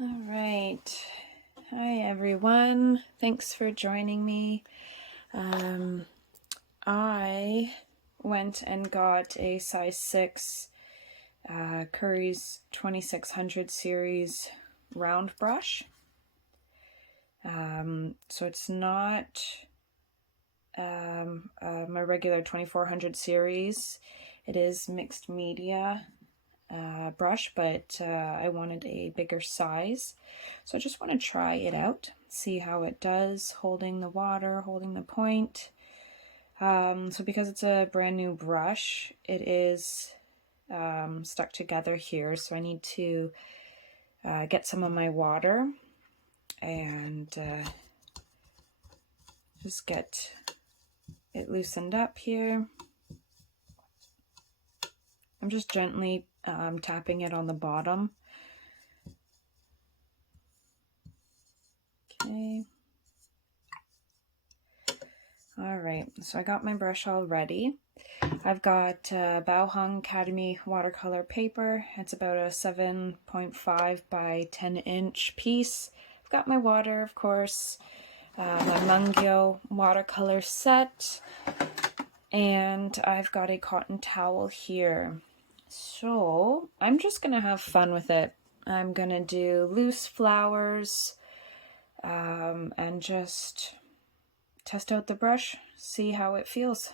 All right. Hi, everyone. Thanks for joining me. I went and got a size 6 Curry's 2600 series round brush. So it's not my regular 2400 series. It is mixed media brush, but I wanted a bigger size. So I just want to try it out, see how it does, holding the water, holding the point. So because it's a brand new brush, it is stuck together here, so I need to get some of my water and just get it loosened up here. I'm just gently tapping it on the bottom. Okay. All right, so I got my brush all ready. I've got Baohong Academy watercolor paper. It's about a 7.5 by 10 inch piece. I've got my water, of course, my Mungyo watercolor set, and I've got a cotton towel here. So I'm just gonna have fun with it. I'm gonna do loose flowers and just test out the brush, see how it feels.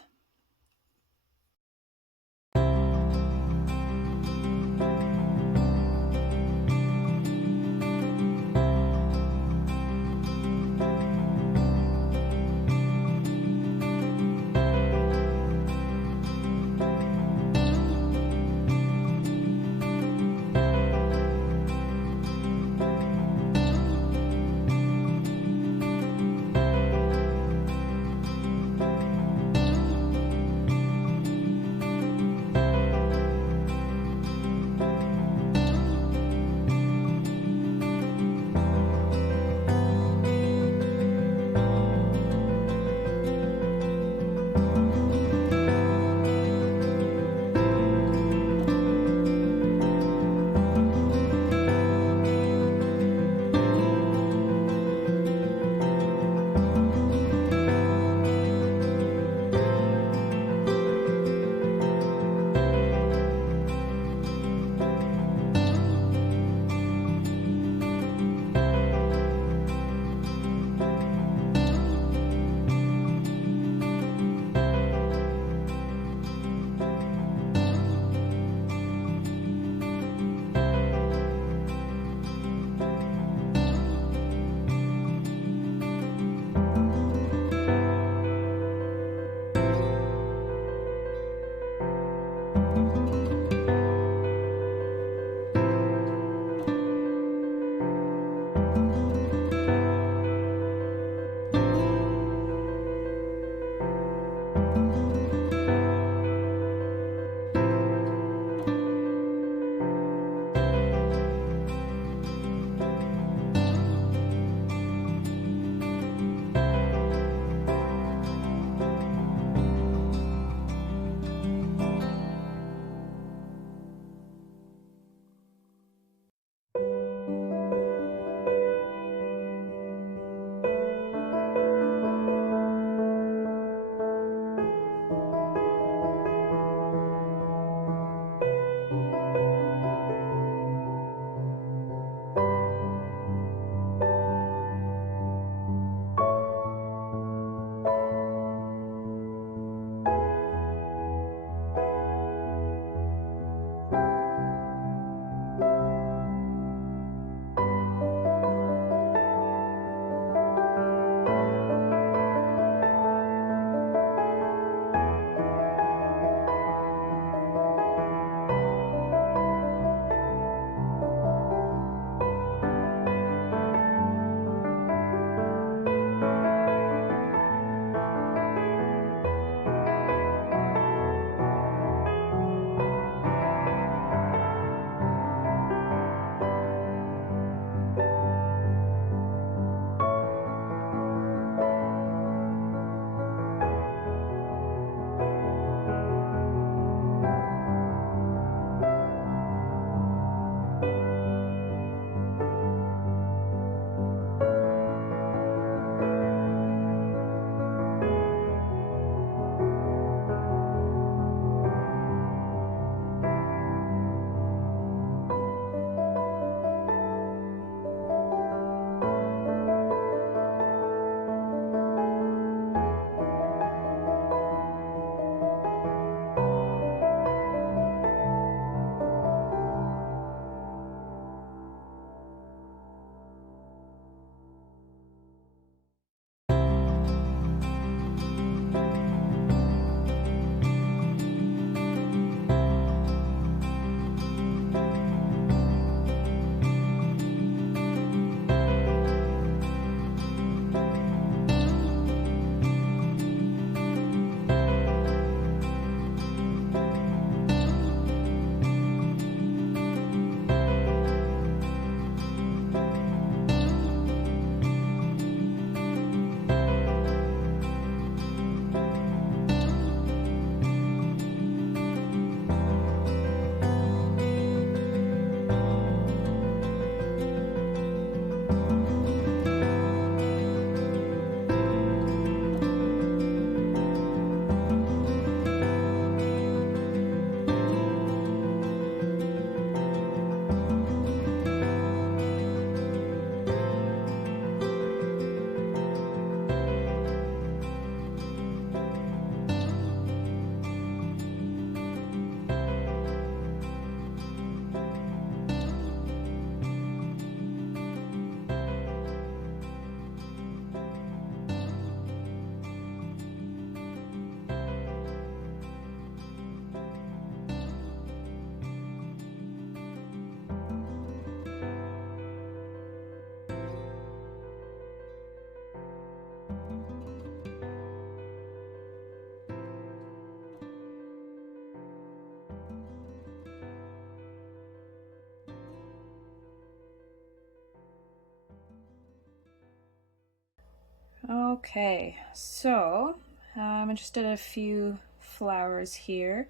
Okay, so I just did a few flowers here.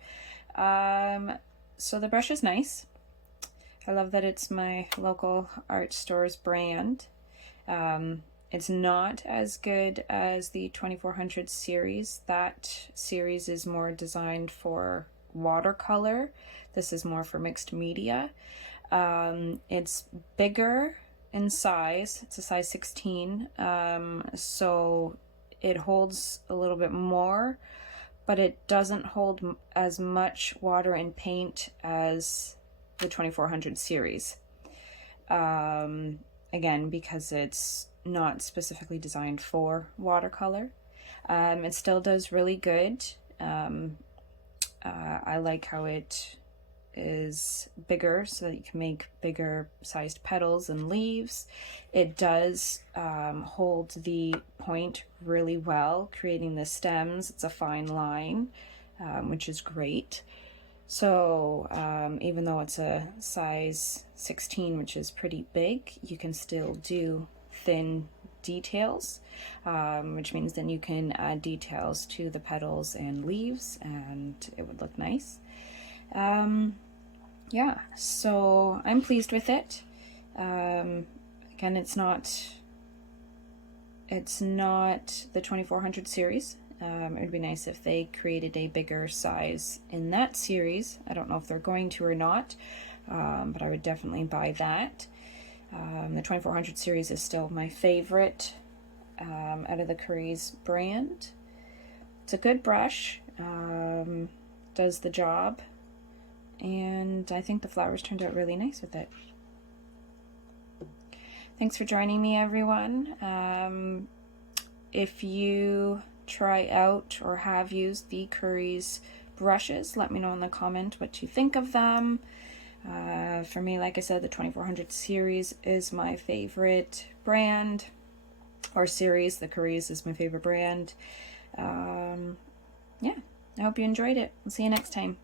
So the brush is nice. I love that it's my local art store's brand. It's not as good as the 2400 series. That series is more designed for watercolor. This is more for mixed media. It's bigger in size. It's a size 16, so it holds a little bit more, but it doesn't hold as much water and paint as the 2400 series. Again, because it's not specifically designed for watercolor. It still does really good. I like how it is bigger so that you can make bigger sized petals and leaves. It does hold the point really well, creating the stems. It's a fine line, which is great. So even though it's a size 16, which is pretty big, you can still do thin details, which means then you can add details to the petals and leaves and it would look nice. Yeah, so I'm pleased with it. Again, it's not the 2400 series. It would be nice if they created a bigger size in that series. I don't know if they're going to or not, but I would definitely buy that. The 2400 series is still my favorite out of the Curry's brand. It's a good brush, does the job, and I think the flowers turned out really nice with it. Thanks for joining me, everyone. If you try out or have used the Curry's brushes, let me know in the comment what you think of them. For me, like I said, the 2400 series is my favorite brand, or series. The Curry's is my favorite brand. Yeah, I hope you enjoyed it. I'll see you next time.